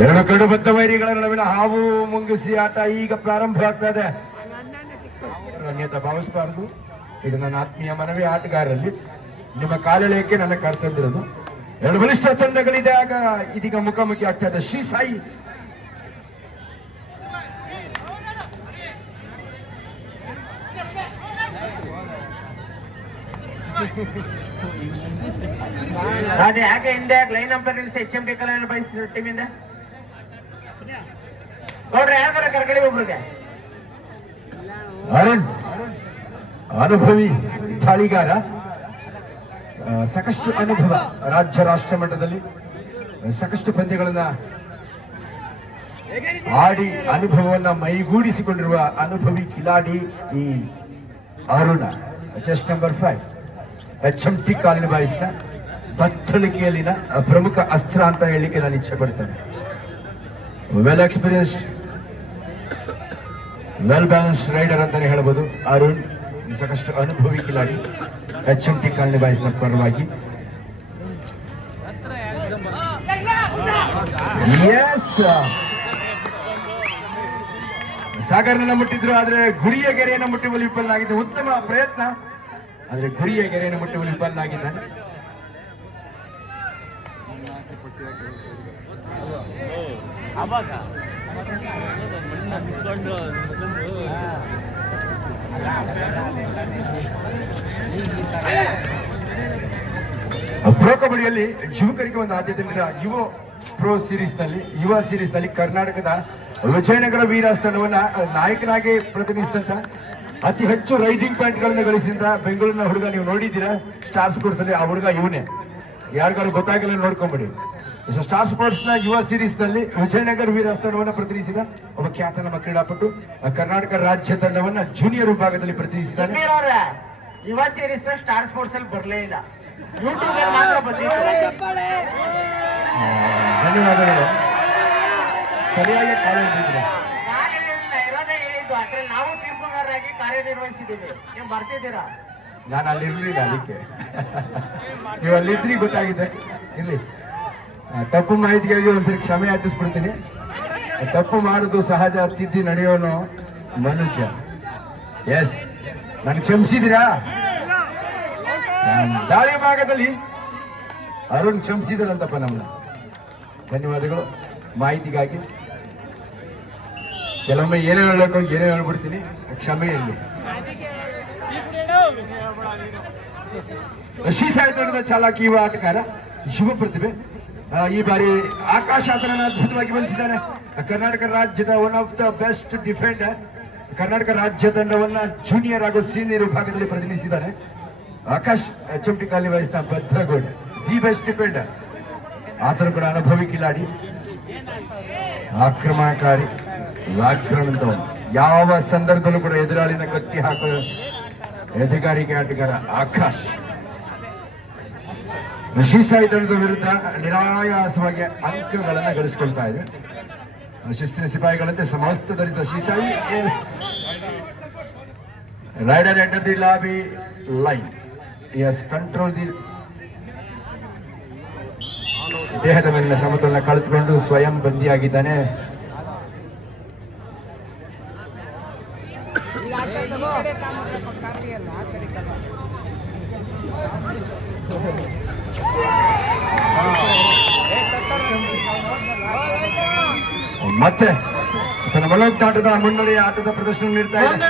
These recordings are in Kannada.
ಎರಡು ಕಡುಬದ್ಧ ವೈರಿಗಳ ನಡುವಿನ ಹಾವು ಮುಂಗಿಸಿ ಆಟ ಈಗ ಪ್ರಾರಂಭವಾಗ್ತಾ ಇದೆ. ಅನ್ಯತಾ ಭಾವಿಸಬಾರದು. ಇದು ನನ್ನ ಆತ್ಮೀಯ ಮನವಿ. ಆಟಗಾರರಲ್ಲಿ ನಿಮ್ಮ ಕಾಲೆಳೆಯಕ್ಕೆ ನನ್ನ ಕರ್ತಂದಿರೋದು. ಎರಡು ಬಲಿಷ್ಠ ತಂಡಗಳಿದೆ. ಆಗ ಇದೀಗ ಮುಖಾಮುಖಿ ಆಗ್ತಾ ಇದೆ. ಶ್ರೀ ಸಾಯಿ ಅದೇ ಹಾಗೆ ಹಿಂದೆ ಲೈನ್ ಅಂಪೈರ್ ನಿಲ್ಲಿಸಿ HMT ಕಲೆಯನ್ನು ಬಯಸಿದ ಟೀಮಿಂದ ನೋಡ್ರಿ ಯಾರ ಕರ್ಕಡಿ ಒಬ್ರಿಗೆ ಅರುಣ್ ಅನುಭವಿ ದಾಳಿಗಾರ, ಸಾಕಷ್ಟು ಅನುಭವ, ರಾಜ್ಯ ರಾಷ್ಟ್ರ ಮಟ್ಟದಲ್ಲಿ ಸಾಕಷ್ಟು ಪಂದ್ಯಗಳನ್ನ ಆಡಿ ಅನುಭವವನ್ನ ಮೈಗೂಡಿಸಿಕೊಂಡಿರುವ ಅನುಭವಿ ಕಿಲಾಡಿ ಈ ಅರುಣ. ಚೆಸ್ ನಂಬರ್ 5 HMT ಕಾಲಿನ ಬಾಯಿಸಿದ ಬತ್ತಳಿಕೆಯಲ್ಲಿನ ಪ್ರಮುಖ ಅಸ್ತ್ರ ಅಂತ ಹೇಳಲಿಕ್ಕೆ ನಾನು ಇಚ್ಛೆ ಪಡ್ತೇನೆ. Well experienced, well balanced rider ಅಂತಾನೆ ಹೇಳ್ಬೋದು ಅರುಣ್. ಸಾಕಷ್ಟು ಅನುಭವಿ ಕಿಲಾಡಿ HMT ಕಾಲಿನ ಬಾಯಿಸಿದ ಪರವಾಗಿ. ಸಾಗರನ ಮುಟ್ಟಿದ್ರು, ಆದ್ರೆ ಗುರಿಯ ಗೆರೆಯನ್ನು ಮುಟ್ಟುವಲ್ಲಿ ವಿಫಲನಾಗಿದ್ದ. ಉತ್ತಮ ಪ್ರಯತ್ನ, ಆದ್ರೆ ಗುರಿಯ ಗೆರೆಯನ್ನು ಮುಟ್ಟುವಲ್ಲಿ ವಿಫಲನಾಗಿದ್ದಾನೆ. ಪ್ರೋ ಕಬಡ್ಡಿಯಲ್ಲಿ ಯುವಕರಿಗೆ ಒಂದು ಆದ್ಯತೆ ನೀಡಿದ ಯುವ ಸೀರೀಸ್ ನಲ್ಲಿ ಕರ್ನಾಟಕದ ವಿಜಯನಗರ ವೀರಾಸ್ ತಂಡವನ್ನ ನಾಯಕನಾಗಿ ಪ್ರತಿನಿಧಿಸಿದಂತ, ಅತಿ ಹೆಚ್ಚು ರೈಡಿಂಗ್ ಪಾಯಿಂಟ್ ಗಳನ್ನ ಗಳಿಸಿದ ಬೆಂಗಳೂರಿನ ಹುಡುಗ ನೀವು ನೋಡಿದ್ದೀರಾ ಸ್ಟಾರ್ ಸ್ಪೋರ್ಟ್ಸ್ ಅಲ್ಲಿ. ಆ ಹುಡುಗ ಇವನೇ, ಯಾರಿಗಾರು ಗೊತ್ತಾಗಿಲ್ಲ ನೋಡ್ಕೊಂಬಿಡಿ. ಸ್ಟಾರ್ ಸ್ಪೋರ್ಟ್ಸ್ ನ ಯುವ ಸೀರೀಸ್ ನಲ್ಲಿ ವಿಜಯನಗರ ವೀರಾಸ್ ತಂಡವನ್ನ ಪ್ರತಿನಿಧಿಸಿದ ಒಬ್ಬ ಖ್ಯಾತ ನಮ್ಮ ಕ್ರೀಡಾಪಟು. ಕರ್ನಾಟಕ ರಾಜ್ಯ ತಂಡವನ್ನ ಜೂನಿಯರ್ ವಿಭಾಗದಲ್ಲಿ ಪ್ರತಿನಿಧಿಸಿದ್ದಾನೆ. ಯುವ ಸೀರೀಸ್ ಸ್ಟಾರ್ ಸ್ಪೋರ್ಟ್ಸ್ ಅಲ್ಲಿ ಬರಲೇ ಇಲ್ಲ, ಯೂಟ್ಯೂಬ್ ಮಾತ್ರ ಬಂದಿದೆ. ಧನ್ಯವಾದಗಳು, ಸರಿಯಾಗಿ ಕಾಲಿಟ್ಟಿದ್ರೆ. ಇರೋದೇ ಹೇಳಿದ್ದು, ಅದ್ರಲ್ಲಿ ನಾವು ತೀರ್ಪುಗಾರರಾಗಿ ಕಾರ್ಯನಿರ್ವಹಿಸಿದ್ದೀವಿ. ನೀವು ಬರ್ತಿದ್ದೀರಾ? ನಾನು ಅಲ್ಲಿರ್ಲಿಲ್ಲ, ಅದಕ್ಕೆ ನೀವು ಅಲ್ಲಿದ್ರಿ ಗೊತ್ತಾಗಿದೆ. ಇಲ್ಲಿ ತಪ್ಪು ಮಾಹಿತಿಗಾಗಿ ಒಂದ್ಸರಿ ಕ್ಷಮೆ ಯಾಚಿಸ್ಬಿಡ್ತೀನಿ. ತಪ್ಪು ಮಾಡುದು ಸಹಜ, ತಿದ್ದಿ ನಡೆಯೋನು ಮನುಷ್ಯ. ಎಸ್, ನಾನು ಕ್ಷಮಿಸಿದ್ದೀರಾ? ದಾಳಿ ಭಾಗದಲ್ಲಿ ಅರುಣ್ ಕ್ಷಮಿಸಿದರಂತಪ್ಪ ನಮ್ಮನ್ನ. ಧನ್ಯವಾದಗಳು ಮಾಹಿತಿಗಾಗಿ. ಕೆಲವೊಮ್ಮೆ ಏನೇ ಹೇಳಬೇಕು ಏನೇ ಹೇಳ್ಬಿಡ್ತೀನಿ, ಕ್ಷಮೆ ಇರಲಿ. ಶ್ರೀ ಸಾಯಿ ತಂಡದ ಚಾಲಕಿ ಯುವ ಆಟಗಾರ, ಯುವ ಪ್ರತಿಭೆ. ಈ ಬಾರಿ ಆಕಾಶ್ ಆತನನ್ನು ಅದ್ಭುತವಾಗಿ ಬಂಧಿಸಿದ್ದಾನೆ. ಕರ್ನಾಟಕ ರಾಜ್ಯದ one of the best defender. Karnataka ರಾಜ್ಯ ತಂಡವನ್ನ ಜೂನಿಯರ್ ಹಾಗೂ ಸೀನಿಯರ್ ವಿಭಾಗದಲ್ಲಿ ಪ್ರತಿನಿಧಿಸಿದ್ದಾನೆ ಆಕಾಶ್. HMT ಕಾಲಿನ ವಹಿಸಿದ ಭದ್ರಗೌಡ, ದಿ ಬೆಸ್ಟ್ ಡಿಫೆಂಡರ್. ಆತನು ಕೂಡ ಅನುಭವಿ ಕಿಲಾಡಿ, ಆಕ್ರಮಣಕಾರಿ, ವ್ಯಾಕರಣದವನು. ಯಾವ ಸಂದರ್ಭದಲ್ಲೂ ಕೂಡ ಎದುರಾಳಿನ ಕಟ್ಟಿ ಹಾಕುವ ಎದೆಗಾರಿಕೆ ಆಟಗಾರ ಆಕಾಶ್. ಶ್ರೀ ಸಾಯಿ ತಂಡದ ವಿರುದ್ಧ ನಿರಾಯಾಸವಾಗಿ ಅಂಕಗಳನ್ನ ಗಳಿಸಿಕೊಳ್ತಾ ಇದೆ. ಶಿಸ್ತಿನ ಸಿಪಾಯಿಗಳಂತೆ ಸಮಸ್ತ ಧರಿಸಿದ Shri Sai. Rider enter the lobby line. Yes, control the. ದೇಹದ ಮೇಲಿನ ಸಮತೋಲನ ಕಳೆದುಕೊಂಡು ಸ್ವಯಂ ಬಂದಿಯಾಗಿದ್ದಾನೆ. ಮತ್ತೆ ತನ್ನ ಮನೋಜ್ಞಾಟದ ಮುನ್ನಡೆಯ ಆಟದ ಪ್ರದರ್ಶನ ನೀಡ್ತಾ ಇದೆ.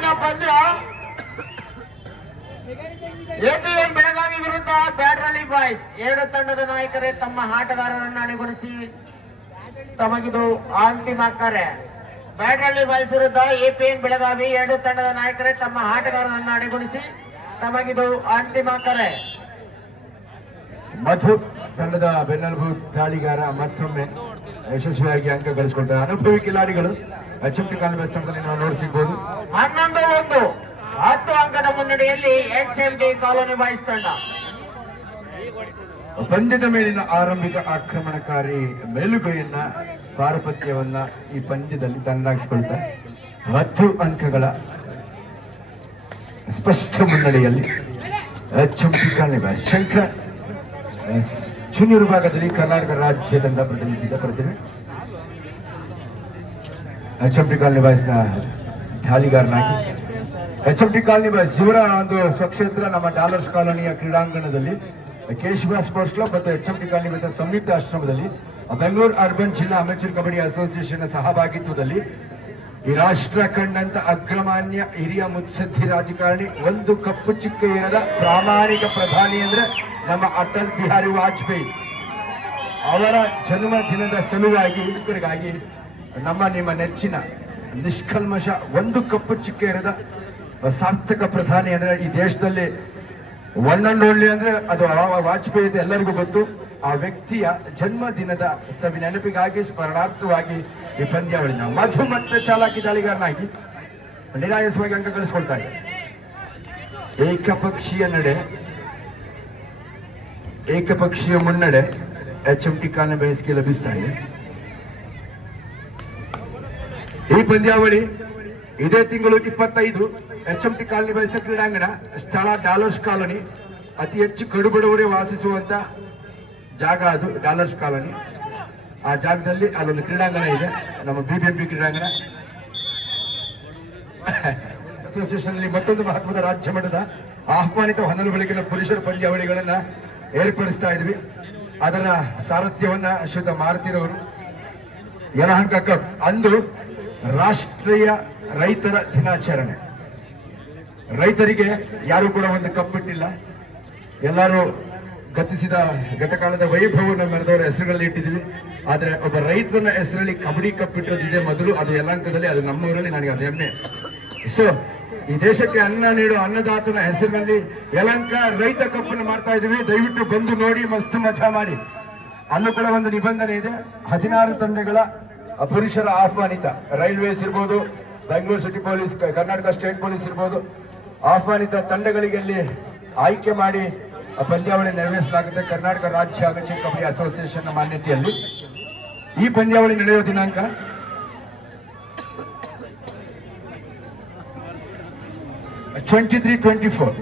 APN ಬೆಳಗಾವಿ ವಿರುದ್ಧ ಬ್ಯಾಡ್ರಳ್ಳಿ ಬಾಯ್ಸ್. ಎರಡು ತಂಡದ ನಾಯಕರೇ ತಮ್ಮ ಆಟಗಾರರನ್ನು ಅಣಿಗೊಳಿಸಿ ತಮಗಿದು ಅಂತಿಮ ಕರೆ. ಬ್ಯಾಡ್ರಳ್ಳಿ ಬಾಯ್ಸ್ ವಿರುದ್ಧ APN ಬೆಳಗಾವಿ. ಎರಡು ತಂಡದ ನಾಯಕರೇ ತಮ್ಮ ಆಟಗಾರರನ್ನು ಅಣಿಗೊಳಿಸಿ ತಮಗಿದು ಅಂತಿಮ ಕರೆ. ಮಧು ತಂಡದ ಬೆನ್ನೆಲುಬು ದಾಳಿಗಾರ ಮತ್ತೊಮ್ಮೆ ಯಶಸ್ವಿಯಾಗಿ ಅಂಕ ಗಳಿಸಿಕೊಳ್ತಾರೆ. ಅನುಭವಿ ಕಿಲಾಡಿಗಳು HMT ಕಾಲಿನ ತಂಡದಲ್ಲಿ ನಾವು ನೋಡಿ ಸಿಗಬಹುದು. 11-1 10 ಅಂಕದ ಮುನ್ನಡೆಯಲ್ಲಿ HMT ಕಾಲೋನಿ ಬಾಯ್ಸ್ ತಂಡ. ಪಂದ್ಯದ ಮೇಲಿನ ಆರಂಭಿಕ ಆಕ್ರಮಣಕಾರಿ ಮೇಲುಗೈಯನ್ನ, ಪಾರುಪತ್ಯವನ್ನ ಈ ಪಂದ್ಯದಲ್ಲಿ ತನ್ನದಾಗಿಸಿಕೊಳ್ತಾರೆ. 10 ಅಂಕಗಳ ಸ್ಪಷ್ಟ ಮುನ್ನಡೆಯಲ್ಲಿ HMT colony boys. Shankar junior ವಿಭಾಗದಲ್ಲಿ ಕರ್ನಾಟಕ ರಾಜ್ಯ ತಂಡ ಪ್ರತಿನಿಧಿಸಿದ ಪ್ರತಿಭೆ. HMT ಕಾಲನಿ ಬಾಯ್ಸ್ನ ಧಾಲಿಗಾರನಾಗಿ HMT ಕಾಲನಿ ಬಾಯ್ಸ್ ಇವರ ಒಂದು ಸ್ವಕ್ಷೇತ್ರ ನಮ್ಮ ಡಾಲರ್ಸ್ ಕಾಲೋನಿಯ ಕ್ರೀಡಾಂಗಣದಲ್ಲಿ ಕೇಶವ ಸ್ಪೋರ್ಟ್ಸ್ ಕ್ಲಬ್ ಮತ್ತು HMT ಕಾಲನಿ ಬಾಯ್ಸ್ ಸಂಯುಕ್ತ ಆಶ್ರಮದಲ್ಲಿ ಬೆಂಗಳೂರು ಅರ್ಬನ್ ಜಿಲ್ಲಾ ಅಮೆಚೂರ್ ಕಬಡ್ಡಿ ಅಸೋಸಿಯೇಷನ್ ಸಹಭಾಗಿತ್ವದಲ್ಲಿ ಈ ರಾಷ್ಟ್ರ ಕಂಡಂತ ಅಗ್ರಮಾನ್ಯ ಹಿರಿಯ ಮುತ್ಸದ್ದಿ ರಾಜಕಾರಣಿ ಒಂದು ಕಪ್ಪು ಚಿಕ್ಕೆಯರ ಪ್ರಾಮಾಣಿಕ ಪ್ರಧಾನಿ ಅಂದ್ರೆ ನಮ್ಮ ಅಟಲ್ ಬಿಹಾರಿ ವಾಜಪೇಯಿ ಅವರ ಜನ್ಮ ದಿನದ ಸಲುವಾಗಿ ಯುವಕರಿಗಾಗಿ ನಮ್ಮ ನಿಮ್ಮ ನೆಚ್ಚಿನ ನಿಷ್ಕಲ್ಮಶ ಒಂದು ಕಪ್ಪು ಚಿಕ್ಕೆಯರದ ಸಾರ್ಥಕ ಪ್ರಧಾನಿ ಅಂದ್ರೆ ಈ ದೇಶದಲ್ಲಿ ಒನ್ ಅಂಡ್ ಓನ್ಲಿ ಅಂದ್ರೆ ಅದು ವಾಜಪೇಯಿ ಇದೆ, ಎಲ್ಲರಿಗೂ ಗೊತ್ತು. ಆ ವ್ಯಕ್ತಿಯ ಜನ್ಮ ದಿನದ ಸವಿ ನೆನಪಿಗಾಗಿ ಸ್ಮರಣಾರ್ಥವಾಗಿ ಈ ಪಂದ್ಯಾವಳಿನ ಮಧುಮಟ್ಟ ಚಾಲಾಕಿ ದಾಳಿಗಾರನಾಗಿ ನಿರಾಯಸವಾಗಿ ಅಂಕ ಗಳಿಸ್ಕೊಳ್ತಾ ಇದೆ. ಏಕಪಕ್ಷೀಯ ಮುನ್ನಡೆ HMT ಕಾಲನಿ ಬಾಯ್ಸ್ಗೆ ಲಭಿಸ್ತಾ ಇದೆ. ಈ ಪಂದ್ಯಾವಳಿ ಇದೇ ತಿಂಗಳು 25 HMT ಕಾಲನಿ ಬಾಯ್ಸ್ನ ಕ್ರೀಡಾಂಗಣ, ಸ್ಥಳ ಡಾಲರ್ಸ್ ಕಾಲೋನಿ. ಅತಿ ಹೆಚ್ಚು ಕಡುಬಡವರೇ ವಾಸಿಸುವಂತ ಜಾಗ ಅದು ಡಾಲರ್ಸ್ ಕಾಲೋನಿ. ಆ ಜಾಗದಲ್ಲಿ ಅಲ್ಲೊಂದು ಕ್ರೀಡಾಂಗಣ ಇದೆ, ನಮ್ಮ BBMP ಕ್ರೀಡಾಂಗಣ. ಅಸೋಸಿಯೇಷನ್ ಅಲ್ಲಿ ಮತ್ತೊಂದು ಮಹತ್ವದ ರಾಜ್ಯ ಮಟ್ಟದ ಆಹ್ವಾನಿತ ಹೊನಲು ಬೆಳಕಿನ ಪುರುಷರ ಪಂದ್ಯಾವಳಿಗಳನ್ನ ಏರ್ಪಡಿಸ್ತಾ ಇದ್ವಿ. ಅದರ ಸಾರಥ್ಯವನ್ನ ಶ್ರೀಯುತ ಮಾರುತಿರವರು ಯಲಹಂಕ ಕಪ್. ಅಂದು ರಾಷ್ಟ್ರೀಯ ರೈತರ ದಿನಾಚರಣೆ. ರೈತರಿಗೆ ಯಾರು ಕೂಡ ಒಂದು ಕಪ್ ಬಿಟ್ಟಿಲ್ಲ, ಎಲ್ಲರೂ ಗತಿಸಿದ ಗತಕಾಲದ ವೈಭವವನ್ನು ಮೆರೆದವರ ಹೆಸರುಗಳಲ್ಲಿ ಇಟ್ಟಿದ್ದೀವಿ. ಆದ್ರೆ ಒಬ್ಬ ರೈತನ ಹೆಸರಲ್ಲಿ ಕಬಡ್ಡಿ ಕಪ್ ಇಟ್ಟೋದಿದೆ ಮೊದಲು, ಅದು ಯಲಹಂಕದಲ್ಲಿ, ಅದು ನಮ್ಮೂರಲ್ಲಿ. ನನಗೆ ಅದು ಹೆಮ್ಮೆ. ಸೊ ಈ ದೇಶಕ್ಕೆ ಅನ್ನ ನೀಡುವ ಅನ್ನದಾತನ ಹೆಸರಿನಲ್ಲಿ ಯಲಹಂಕ ರೈತ ಕಪ್ಪನ್ನು ಮಾಡ್ತಾ ಇದೀವಿ. ದಯವಿಟ್ಟು ಬಂದು ನೋಡಿ, ಮಸ್ತ್ ಮಜಾ ಮಾಡಿ. ಅಲ್ಲೂ ಕೂಡ ಒಂದು ನಿಬಂಧನೆ ಇದೆ, 16 ತಂಡಗಳ ಪುರುಷರ ಆಹ್ವಾನಿತ ರೈಲ್ವೇಸ್ ಇರ್ಬೋದು, Bengaluru city police, Karnataka state police ಇರ್ಬೋದು, ಆಹ್ವಾನಿತ ತಂಡಗಳಿಗೆ ಅಲ್ಲಿ ಆಯ್ಕೆ ಮಾಡಿ ಪಂದ್ಯಾವಳಿ ನೆರವೇರಿಸಲಾಗುತ್ತೆ ಕರ್ನಾಟಕ ರಾಜ್ಯ ಅಮೆಚೂರ್ ಕಬಡ್ಡಿ ಅಸೋಸಿಯೇಷನ್ ಮಾನ್ಯತೆಯಲ್ಲಿ. ಈ ಪಂದ್ಯಾವಳಿ ನಡೆಯುವ ದಿನಾಂಕ 23-24.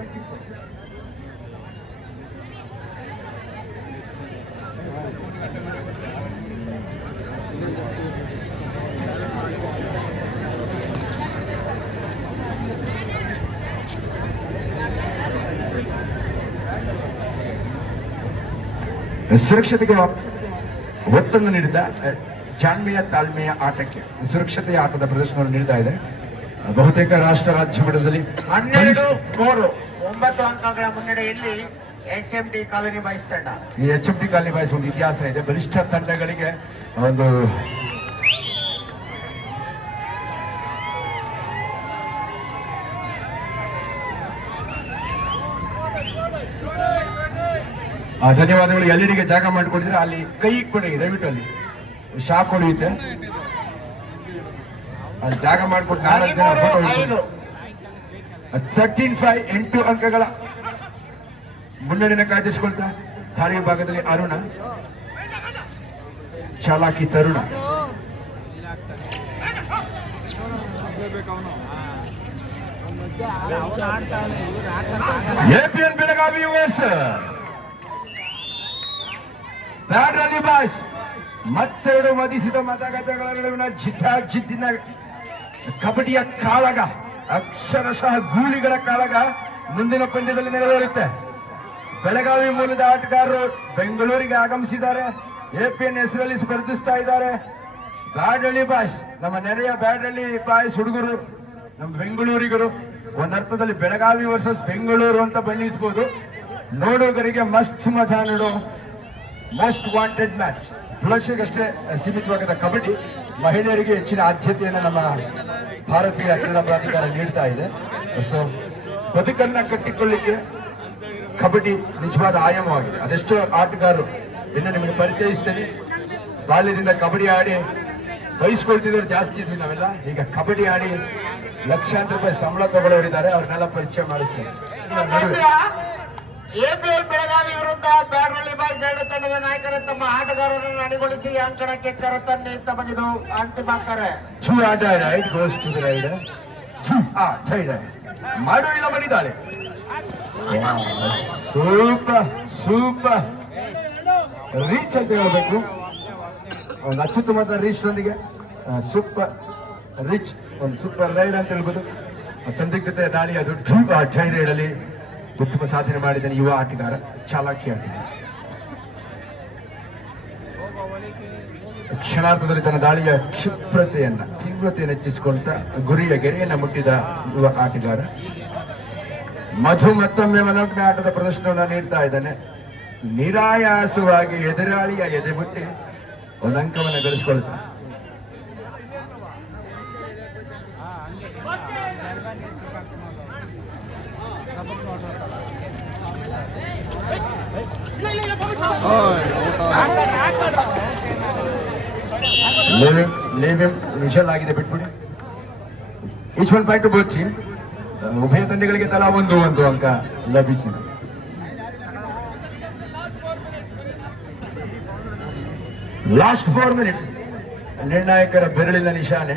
ಸುರಕ್ಷತೆಗೆ ಒತ್ತನ್ನು ನೀಡಿದ ಜಾಣ್ಮೆಯ ತಾಳ್ಮೆಯ ಆಟಕ್ಕೆ ಸುರಕ್ಷತೆಯ ಆಟದ ಪ್ರದರ್ಶನವನ್ನು ನೀಡ್ತಾ ಇದೆ. ಬಹುತೇಕ ರಾಷ್ಟ್ರ ರಾಜ್ಯ ಮಟ್ಟದಲ್ಲಿ 12-9 ಅಂಕಗಳ ಮುನ್ನಡೆಯಲ್ಲಿ HMT ಕಾಲನಿ ಬಾಯ್ಸ್ ತಂಡ. ಈ HMT ಕಾಲನಿ ಬಾಯ್ಸ್ ಒಂದು ಇತಿಹಾಸ ಇದೆ. ಬಲಿಷ್ಠ ತಂಡಗಳಿಗೆ ಒಂದು ಧನ್ಯವಾದಗಳು. ಎಲ್ಲರಿಗೆ ಜಾಗ ಮಾಡಿಕೊಡಿದ್ರೆ ಅಲ್ಲಿ ಕೈ ಕೊಡಿ, ದಯವಿಟ್ಟು ಅಲ್ಲಿ ಶಾಕ್ ಹೊಡೆಯುತ್ತೆ. ಅಲ್ಲಿ ಜಾಗ ಮಾಡಿಕೊಟ್ಟು 4 ಜನ 13-5 8 ಅಂಕಗಳ ಮುನ್ನಡೆನ ಕಾಯ್ದಿರಿಸಿಕೊಳ್ತಾ ದಾಳಿ ಭಾಗದಲ್ಲಿ ಅರುಣ, ಚಾಲಾಕಿ ತರುಣ. APN ಬೆಳಗಾವಿ ಯುಎಸ್ ಬ್ಯಾಡ್ರಲ್ಲಿ ಬಾಯ್ಸ್ ಮತ್ತೆರಡು ಮದಿಸಿದ ಮತಗಜಗಳ ನಡುವಿನ ಜಿದ್ದಿನ ಕಬಡ್ಡಿಯ ಕಾಳಗ, ಅಕ್ಷರಶಃ ಗೂಳಿಗಳ ಕಾಳಗ ಮುಂದಿನ ಪಂದ್ಯದಲ್ಲಿ ನೆರವೇರುತ್ತೆ. ಬೆಳಗಾವಿ ಮೂಲದ ಆಟಗಾರರು ಬೆಂಗಳೂರಿಗೆ ಆಗಮಿಸಿದ್ದಾರೆ. APN ಹೆಸರಲ್ಲಿ ಸ್ಪರ್ಧಿಸ್ತಾ ಇದ್ದಾರೆ. ಬ್ಯಾಡ್ರಲ್ಲಿ ಬಾಯ್ಸ್, ನಮ್ಮ ನೆರೆಯ ಬ್ಯಾಡ್ರಲ್ಲಿ ಬಾಯ್ಸ್ ಹುಡುಗರು, ನಮ್ಮ ಬೆಂಗಳೂರಿಗರು. ಒಂದರ್ಥದಲ್ಲಿ ಬೆಳಗಾವಿ ವರ್ಸಸ್ ಬೆಂಗಳೂರು ಅಂತ ಬಣ್ಣಿಸಬಹುದು. ನೋಡುಗರಿಗೆ ಮಸ್ತ್ ಮಜಾ ನೀಡೋ ಮೋಸ್ಟ್ ವಾಂಟೆಡ್ ಮ್ಯಾಚ್. ಪುರುಷರಿಗಷ್ಟೇ ಸೀಮಿತವಾದ ಕಬಡ್ಡಿ, ಮಹಿಳೆಯರಿಗೆ ಹೆಚ್ಚಿನ ಆದ್ಯತೆಯನ್ನು ನಮ್ಮ ಭಾರತೀಯ ಕ್ರೀಡಾ ಪ್ರಾಧಿಕಾರ ನೀಡ್ತಾ ಇದೆ. ಸೊ ಬದುಕನ್ನ ಕಟ್ಟಿಕೊಳ್ಳಿಕ್ಕೆ ಕಬಡ್ಡಿ ನಿಜವಾದ ಆಯಾಮವಾಗಿದೆ. ಅದೆಷ್ಟೋ ಆಟಗಾರರು ಇನ್ನು ನಿಮಗೆ ಪರಿಚಯಿಸ್ತೇನೆ. ಬಾಲ್ಯದಿಂದ ಕಬಡ್ಡಿ ಆಡಿ ಬಯಸ್ಕೊಳ್ತಿದ್ದವ್ರು ಜಾಸ್ತಿ ಇದ್ವಿ ನಾವೆಲ್ಲ. ಈಗ ಕಬಡ್ಡಿ ಆಡಿ ಲಕ್ಷಾಂತರ ರೂಪಾಯಿ ಸಂಬಳ ತಗೊಳ್ಳೋರಿದ್ದಾರೆ, ಅವ್ರನ್ನೆಲ್ಲ ಪರಿಚಯ ಮಾಡಿಸ್ತೇನೆ. APL ಬೆಳಗಾವಿ ವಿರುದ್ಧ ಬ್ಯಾಡ್ರಲ್ಲಿ ಬಾಯ್ಸ್ ಎರಡು ತಂಡದ ನಾಯಕರು ತಮ್ಮ ಆಟಗಾರರನ್ನು ಅಣಿಗೊಳಿಸಿ ಅಂಕಣಕ್ಕೆ ಕರೆತಂದು ಬಂದಿದ್ದು ಅಂತಿಮ ಕರೆ. ಮಾಡು ಇಲ್ಲ ಬಂದಿದ್ದಾಳೆ. ಸೂಪರ್ ಸೂಪರ್ ರೀಚ್ ಅಂತ ಹೇಳ್ಬೇಕು. ಒಂದು ಅತ್ಯುತ್ತಮವಾದ ರೀಚ್ ನೊಂದಿಗೆ ಸೂಪರ್ ರಿಚ್ ಒಂದು ಸೂಪರ್ ರೈಡ್ ಅಂತ ಹೇಳ್ಬೋದು. ಸಂದಿಗ್ಧತೆ ದಾಳಿ ಅದು ಜೈ ರೈಡ್ ಅಲ್ಲಿ ಉತ್ತಮ ಸಾಧನೆ ಮಾಡಿದ ಯುವ ಆಟಗಾರ, ಚಾಲಾಕಿ ಆಟಗಾರ. ಕ್ಷಣಾರ್ಧದಲ್ಲಿ ತನ್ನ ದಾಳಿಯ ಕ್ಷಿಪ್ರತೆಯನ್ನ ತೀವ್ರತೆಯನ್ನು ಹೆಚ್ಚಿಸಿಕೊಂಡ ಗುರಿಯ ಗೆರೆಯನ್ನ ಮುಟ್ಟಿದ ಯುವ ಆಟಗಾರ ಮಧು. ಮತ್ತೊಮ್ಮೆ ಮನೋಜ್ಞ ಆಟದ ಪ್ರದರ್ಶನವನ್ನು ನೀಡ್ತಾ ಇದ್ದಾನೆ. ನಿರಾಯಾಸವಾಗಿ ಎದುರಾಳಿಯ ಎದೆ ಮುಟ್ಟಿ ಒಂದು ಅಂಕವನ್ನು ಗಳಿಸಿಕೊಳ್ತಾನೆ. ವಿಷಲ್ ಆಗಿದೆ, ಬಿಟ್ಬಿಡಿ. Each one point to both team. ಉಭಯ ತಂಡಗಳಿಗೆ ತಲಾ ಒಂದು ಅಂಕ ಲಭಿಸಿದೆ. ಲಾಸ್ಟ್ 4 ಮಿನಿಟ್ಸ್ ನಿರ್ಣಾಯಕರ ಬೆರಳಿನ ನಿಶಾನೆ.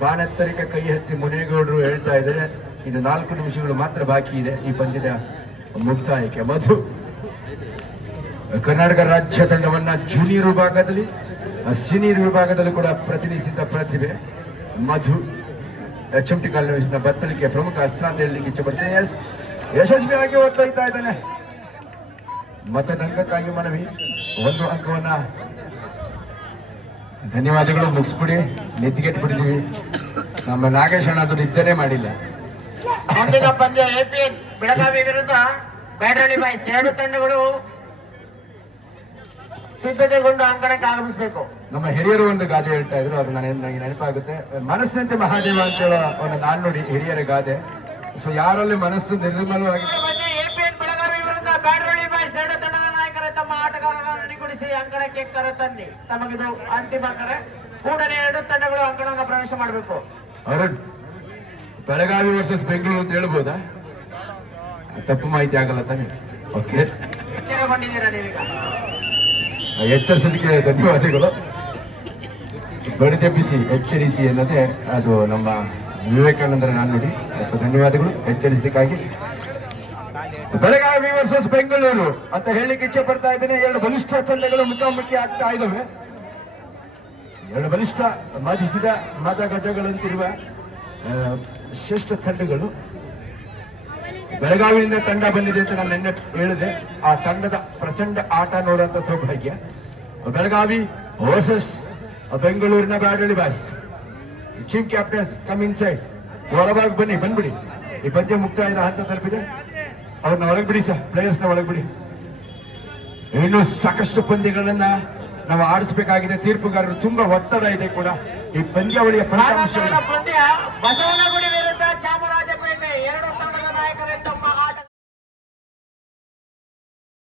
ಬಾನೆತ್ತರಿಕ ಕೈ ಹತ್ತಿ ಮುನೇಗೌಡರು ಹೇಳ್ತಾ ಇದ್ದಾರೆ, ಇದು 4 ನಿಮಿಷಗಳು ಮಾತ್ರ ಬಾಕಿ ಇದೆ ಈ ಪಂದ್ಯದ ಮುಕ್ತಾಯಕ್ಕೆ. ಮಧು ಕರ್ನಾಟಕ ರಾಜ್ಯ ತಂಡವನ್ನ ಜೂನಿಯರ್ ವಿಭಾಗದಲ್ಲಿ, ಸೀನಿಯರ್ ವಿಭಾಗದಲ್ಲೂ ಕೂಡ ಪ್ರತಿನಿಧಿಸಿದ ಪ್ರತಿಭೆ ಮಧು. HMT ಕಾಲೇಜಿನ ಬತ್ತಳಿಕೆ ಪ್ರಮುಖ ಅಸ್ತ್ರ ಅಂತ ಹೇಳಲಿಕ್ಕೆ ಇಚ್ಛಪಡ್ತೇನೆ. ಯಶಸ್ವಿಯಾಗಿ ಒತ್ತೊಯ್ತಾ ಇದ್ದಾನೆ. ಮತ್ತೊಂದು ಅಂಕಕ್ಕಾಗಿ ಮನವಿ, 1 ಅಂಕವನ್ನ. ಧನ್ಯವಾದಗಳು, ಮುಗಿಸ್ಬಿಡಿ, ನೆತ್ತಿಗೆಟ್ಟು ಬಿಟ್ಟಿದ್ದೀವಿ. ನಮ್ಮ ನಾಗೇಶ್ ಅಣ್ಣ ಅದು ನಿದ್ದೆನೇ ಮಾಡಿಲ್ಲ. ಮುಂದಿನ ಪಂದ್ಯ APN ಬೆಳಗಾವಿ ವಿರುದ್ಧ ಬ್ಯಾಡ್ರಳ್ಳಿ ಬಾಯ್ಸ್. 2 ತಂಡಗಳು ಸಿದ್ಧತೆಗೊಂಡು ಅಂಕಣಕ್ಕೆ ಆಗಮಿಸಬೇಕು. ನಮ್ಮ ಹಿರಿಯರು ಒಂದು ಗಾದೆ ಹೇಳ್ತಾ ಇದ್ರು, ಅದು ನನಗೆ ನೆನಪಾಗುತ್ತೆ. ಮನಸ್ಸಂತೆ ಮಹಾದೇವ ಅಂತ ಹೇಳೋ ಒಂದು ನಾಣ್ಣುಡಿ, ಹಿರಿಯರ ಗಾದೆ. ಸೊ ಯಾರಲ್ಲಿ ಮನಸ್ಸು ನಿರ್ಮಲವಾಗಿ. APN ಬೆಳಗಾವಿ ವಿರುದ್ಧ ಬ್ಯಾಡ್ರಳ್ಳಿ ಬಾಯ್ಸ್ 2 ತಂಡದ ನಾಯಕರೇ ತಮ್ಮ ಆಟಗಾರರನ್ನು ನಿಗೂಡಿಸಿ ಅಂಕಣಕ್ಕೆ ಕರೆತನ್ನಿ. ತಮಗಿದು ಅಂತಿಮ ಕರೆ. ಕೂಡಲೇ 2 ತಂಡಗಳು ಅಂಕಣವನ್ನು ಪ್ರವೇಶ ಮಾಡಬೇಕು. ಅರುಣ್, ಬೆಳಗಾವಿ ವರ್ಸಸ್ ಬೆಂಗಳೂರು ಅಂತ ಹೇಳ್ಬೋದಾ? ತಪ್ಪು ಮಾಹಿತಿ ಆಗಲ್ಲ ತಾನೆ? ಓಕೆ, ಎಚ್ಚರಗೊಂಡಿದ್ದೀರಾ ನೀವೀಗ? ಎಚ್ಚರಿಸಲಿಕ್ಕೆ ಧನ್ಯವಾದಗಳು. ಬಡಿದೆಬ್ಬಿಸಿ ಎಚ್ಚರಿಸಿ ಅನ್ನೋದೇ ಅದು ನಮ್ಮ ವಿವೇಕಾನಂದರ ನಾಣ್ಣುಡಿ. ಸೊ ಧನ್ಯವಾದಗಳು ಎಚ್ಚರಿಸಲಿಕ್ಕಾಗಿ. ಬೆಳಗಾವಿ ವರ್ಸಸ್ ಬೆಂಗಳೂರು ಅಂತ ಹೇಳಲಿಕ್ಕೆ ಇಚ್ಛೆ ಪಡ್ತಾ ಇದ್ದೇನೆ. 2 ಬಲಿಷ್ಠ ತಂಡಗಳು ಮುಖಾಮುಖಿ ಆಗ್ತಾ ಇದ್ದಾವೆ. 2 ಬಲಿಷ್ಠ ಮದಿಸಿದ ಮದಗಜಗಳಂತಿರುವ ಶ್ರೇಷ್ಠ ತಂಡಗಳು. ಬೆಳಗಾವಿಯಿಂದ ತಂಡ ಬಂದಿದೆ ಅಂತ ನಾನು ನಿನ್ನೆ ಹೇಳಿದೆ. ಆ ತಂಡದ ಪ್ರಚಂಡ ಆಟ ನೋಡುವಂತ ಸೌಭಾಗ್ಯ. ಬೆಳಗಾವಿ ವರ್ಸಸ್ ಬೆಂಗಳೂರಿನ Byadrahalli boys. Chief captains come in side. ಒಳಗಾಗಿ ಬನ್ನಿ, ಬಂದ್ಬಿಡಿ. ಈ ಪಂದ್ಯ ಮುಕ್ತಾಯದ ಹಂತ ತಲುಪಿದೆ. ಅವ್ರನ್ನ ಒಳಗೆ ಬಿಡಿ ಸರ್, ಪ್ಲೇಯರ್ಸ್ನ ಒಳಗೆ ಬಿಡಿ. ಇನ್ನು ಸಾಕಷ್ಟು ಪಂದ್ಯಗಳನ್ನ ನಾವು ಆಡಿಸಬೇಕಾಗಿದೆ. ತೀರ್ಪುಗಾರರು ತುಂಬಾ ಒತ್ತಡ ಇದೆ ಕೂಡ. ಈ ಪಂದ್ಯಾವಳಿಯ ಫಲಿತಾಂಶ ಪಂದ್ಯ ಬಸವನಗುಡಿ ವಿರುದ್ಧ